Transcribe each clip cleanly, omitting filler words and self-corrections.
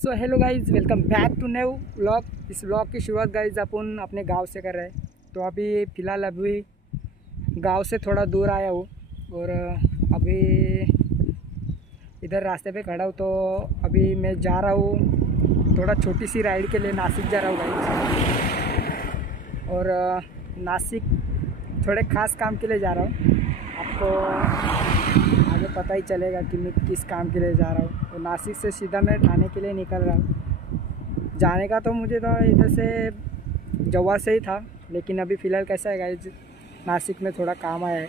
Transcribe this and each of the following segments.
So hello guys, welcome back to new vlog. इस vlog की शुरुआत गाइज अपन अपने गांव से कर रहे हैं। तो अभी फ़िलहाल गांव से थोड़ा दूर आया हूँ और अभी इधर रास्ते पे खड़ा हूँ। तो अभी मैं जा रहा हूँ थोड़ा छोटी सी राइड के लिए, नासिक जा रहा हूँ गाइज। और नासिक थोड़े ख़ास काम के लिए जा रहा हूँ। आपको आगे पता ही चलेगा कि मैं किस काम के लिए जा रहा हूँ। और नासिक से सीधा मैं ठाणे के लिए निकल रहा हूँ। जाने का तो मुझे तो इधर से जवार से ही था, लेकिन अभी फ़िलहाल कैसा है गाइज, नासिक में थोड़ा काम आया है।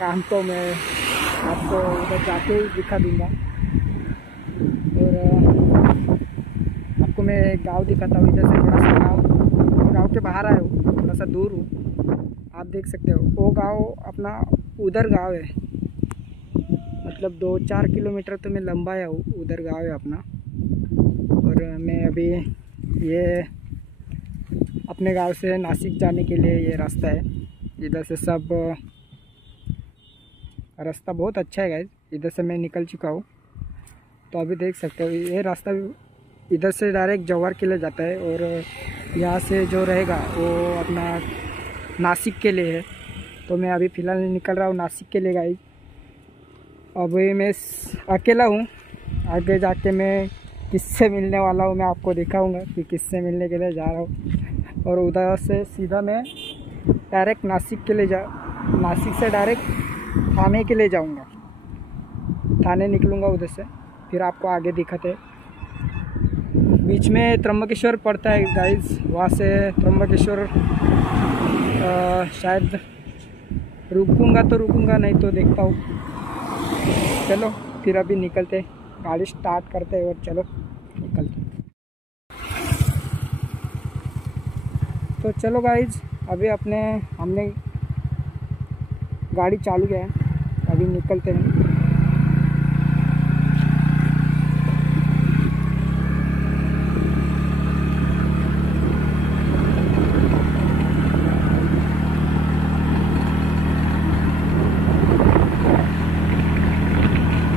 काम तो मैं आपको उधर जाके ही दिखा दूँगा। और आपको मैं गांव दिखाता हूँ। इधर से थोड़ा सा गाँव के बाहर आया हूँ, थोड़ा सा दूर हूँ। आप देख सकते हो वो गांव अपना उधर गांव है, मतलब 2-4 किलोमीटर तो मैं लंबा आया हूँ। उधर गांव है अपना। और मैं अभी ये अपने गांव से नासिक जाने के लिए ये रास्ता है। इधर से सब रास्ता बहुत अच्छा है गाइस। इधर से मैं निकल चुका हूँ। तो अभी देख सकते हो ये रास्ता इधर से डायरेक्ट जवार के लिए जाता है। और यहाँ से जो रहेगा वो अपना नासिक के लिए है। तो मैं अभी फ़िलहाल निकल रहा हूँ नासिक के लिए गाइस। अभी मैं अकेला हूँ। आगे जाके मैं किससे मिलने वाला हूँ मैं आपको दिखाऊंगा कि किससे मिलने के लिए जा रहा हूँ। और उधर से सीधा मैं डायरेक्ट नासिक के लिए नासिक से डायरेक्ट ठाणे के लिए जाऊँगा। ठाणे निकलूँगा उधर से, फिर आपको आगे दिखाते। बीच में त्र्यंबकेश्वर पड़ता है गाइस। वहाँ से त्र्यंबकेश्वर शायद रुकूंगा तो रुकूंगा, नहीं तो देखता हूँ। चलो फिर अभी निकलते, गाड़ी स्टार्ट करते और चलो निकलते। तो चलो गाइज, अभी हमने गाड़ी चालू किया है, अभी निकलते हैं।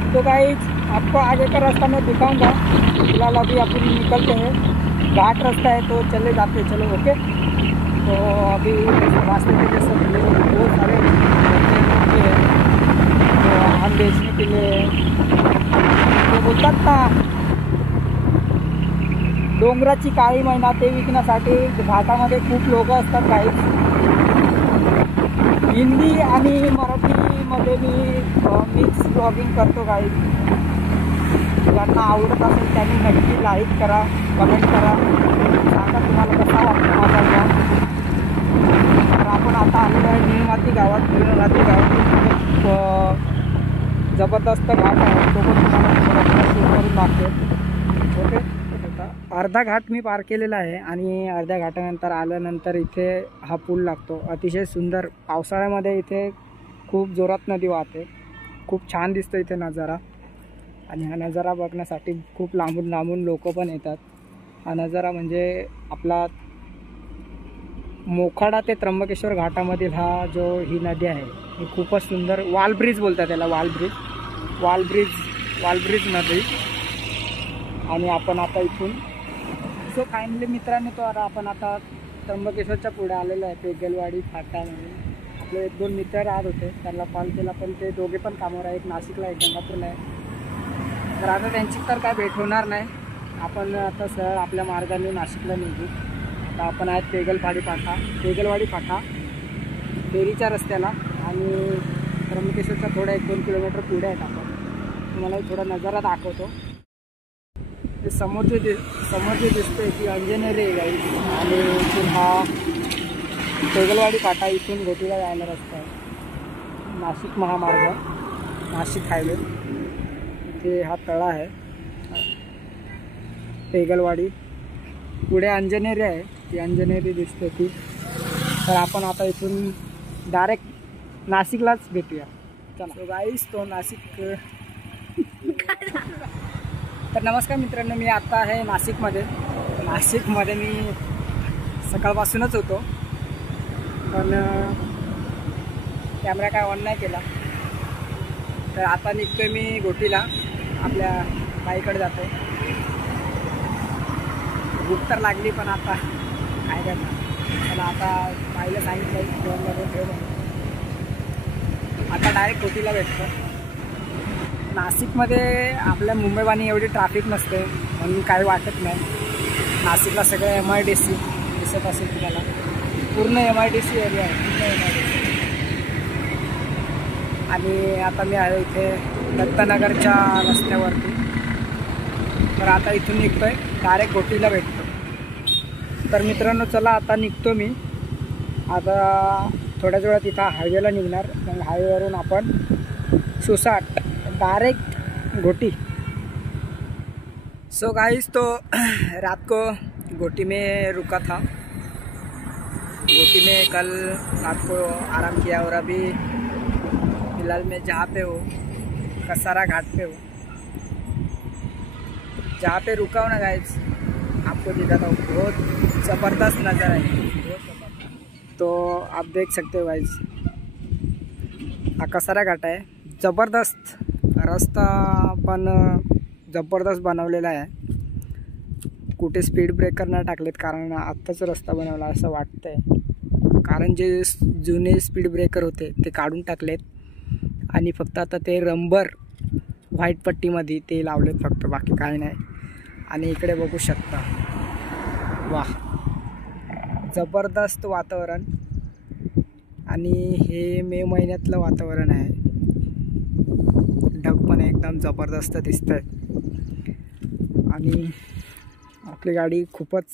तो गाइज आपको आगे का रास्ता मैं दिखाऊंगा। फिलहाल अभी अपन निकलते हैं, घाट रास्ता है तो चले जाते हैं। चलो ओके। तो अभी रास्ते में जैसे बहुत सारे हैं तो हम बेचने के लिए तो बोलतात ना, डोंगराची काळी मैना ते विकण्यासाठी घाटामध्ये खूप लोक असतात गाइज। हिंदी आणि मराठीमध्ये मी मिक्स ब्लॉगिंग करतो गाइज। ज्यांना आवडत असेल त्यांनी नक्की लाईक करा, कमेंट करा, सांगा तुम्हाला कसा वाटतो माझा ब्लॉग। तर आपण आता आलेलो आहे निळमाती गावात। निळमाती गावात खूप जबरदस्त घाट आहे, तो पण तुम्हाला शूट करून दाखवेल ओके। अर्धा घाट मी पार केलेला आहे आणि अर्ध्या घाटानंतर आल्यानंतर इथे हा पूल लागतो, अतिशय सुंदर। पावसाळ्यामध्ये इथे खूप जोरात नदी वाहते, खूप छान दिसतो इथे नजारा। आणि हा नजारा बघण्यासाठी खूप लांबून लांबून लोक पण येतात। हा नजारा म्हणजे आपला मोखाडा ते त्र्यंबकेश्वर घाटामधील ही नदी आहे, ही खूपच सुंदर। वाल ब्रिज बोलतात त्याला, वाल ब्रिज नदी। आणि आपण आता इथून सो काइंडली मित्रांनो, तो आपण आता त्र्यंबकेश्वरच्या पुढे आलेलो आहे, पेगलवाडी फाटा म्हणून। आपले 1-2 मित्र राहत होते, त्यांना कॉल केला पण ते दोघे पण कामावर आहे, एक नाशिकला एक गंगापूरला आहे। तर आता त्यांची तर काय भेट होणार नाही। आपण आता सर आपल्या मार्गाने नाशिकला निघू। आता आपण आहेत पेगलवाडी फाटा फेरीच्या रस्त्याला आणि त्र्यंबकेश्वरच्या थोडा 1-2 किलोमीटर पुढे आहेत आपण। तुम्हाला थोडा नजारा दाखवतो। ते समोर जे दिसतंय की अंजनेरी आहे आणि इथून हा पेगलवाडी फाटा, इथून घोटीला जायला रस्ता आहे। नाशिक महामार्ग, नाशिक हायवे, इथे हा तळा आहे पेगलवाडी। पुढे अंजनेरी आहे, ती अंजनेरी दिसते ती। तर आपण आता इथून डायरेक्ट नाशिकलाच भेटूया। चला गाईस, तो नाशिक तर नमस्कार मित्रांनो, मी आता आहे नाशिकमध्ये मी सकाळपासूनच होतो, पण कॅमेरा काय ऑन नाही केला। तर आता निघतोय मी घोटीला, आपल्या बाईकडे जातो। भूक तर लागली पण आता काय करणार. मला आता पाहिलं सांगितलं जेवण ठेव म्हणून. आता डायरेक्ट कोटीला भेटतो. नाशिकमध्ये आपल्या मुंबईवाणी एवढी ट्रॅफिक नसते म्हणून काही वाटत नाही. नाशिकला सगळं MIDC दिसत असेल तुम्हाला. पूर्ण MIDC एरिया आहे, पूर्ण MIDC. आणि आता मी आहे इथे दत्तनगरच्या रस्त्यावरती. तर आता इथून निघतोय डायरेक्ट कोटीला भेटतो. तर मित्रांनो चला आता निघतो मी. आता थोड्याच वेळात इथं हायवेला निघणार. मग हायवेवरून आपण सुसाट डायरेक्ट घोटी. सो गाइस तो रात को घोटी में रुका था. घोटी में कल रात को आराम किया और अभी फिलहाल मैं जहाँ पे हूँ कसारा घाट पे हूँ. जहाँ पे रुका हूँ ना गाइस आपको दिखाता हूँ. बहुत ज़बरदस्त नज़र है, बहुत ज़बरदस्त. तो आप देख सकते हो गाइस हा कसारा घाट आहे. ज़बरदस्त रस्ता पण जबरदस्त बनवलेला आहे. कुठे स्पीड ब्रेकर नाही टाकलेत कारण आत्ताच रस्ता बनवला असं वाटतंय. कारण जे जुने स्पीड ब्रेकर होते ते काढून टाकलेत आणि फक्त आता ते रंबर व्हाईट पट्टीमध्ये ते लावलेत फक्त, बाकी काही नाही. आणि इकडे बघू शकता वाह जबरदस्त वातावरण. आणि हे मे महिन्यातलं वातावरण आहे. ढग पण एकदम जबरदस्त दिसत आहे. आणि आपली गाडी खूपच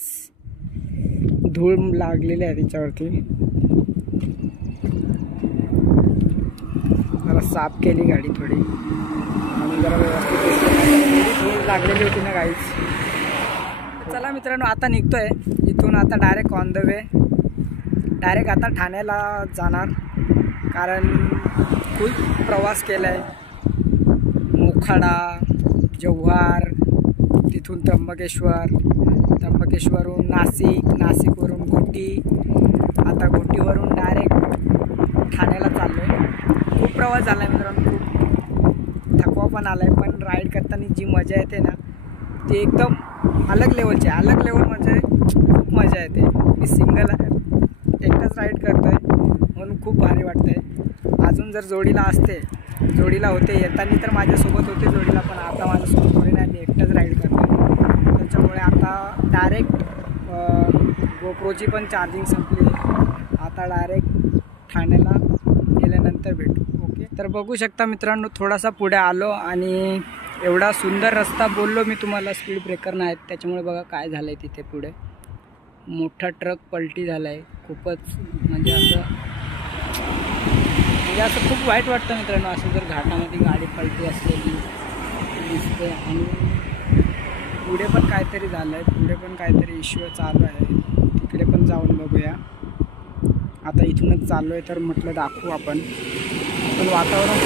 धूळ लागलेली आहे तिच्यावरती. जरा साफ केली गाडी थोडी आणि जरा व्यवस्थित धूळ लागलेली होती ना गाईच. चला मित्रांनो आता निघतोय इथून. आता direct on the way direct आता ठाण्याला जाणार. कारण खूप प्रवास केला आहे. मोखाडा, जव्हार, तिथून त्र्यंबकेश्वर, त्र्यंबकेश्वरहून नाशिक, नाशिकवरून घोटी, आता घोटीवरून डायरेक्ट ठाण्याला चाललो आहे. खूप प्रवास झाला आहे मित्रांनो. खूप थकवा पण आला आहे. पण राईड करताना जी मजा येते ना ती एकदम अलग लेवलची. अलग लेवल म्हणजे खूप मजा येते. मी सिंगल एकटाच राईड करतो आहे म्हणून खूप भारी वाटतं आहे. अजून जर जोडीला होते येताना तर माझ्यासोबत होते जोडीला, पण आता माझ्यासोबत थोडी नाही, मी एकटाच राईड करतो. त्याच्यामुळे आता डायरेक्ट गोप्रोची पण चार्जिंग संपली. आता डायरेक्ट ठाण्याला गेल्यानंतर भेटू. ओके. तर बघू शकता मित्रांनो थोडासा पुढे आलो आणि एवढा सुंदर रस्ता बोललो मी तुम्हाला. स्पीड ब्रेकर नाहीत त्याच्यामुळे बघा काय झालं आहे तिथे पुढे. मोठा ट्रक पलटी झाला आहे. खूपच म्हणजे असं खूप वाईट वाटतं मित्रांनो. असं जर घाटामध्ये गाडी पलटी असलेली दिसते. आणि पुढे पण काहीतरी झालं आहे. पुढे पण काहीतरी इश्यू चालू आहे. तिकडे पण जाऊन बघूया. आता इथूनच चाललो आहे तर म्हटलं दाखवू आपण. पण वातावरण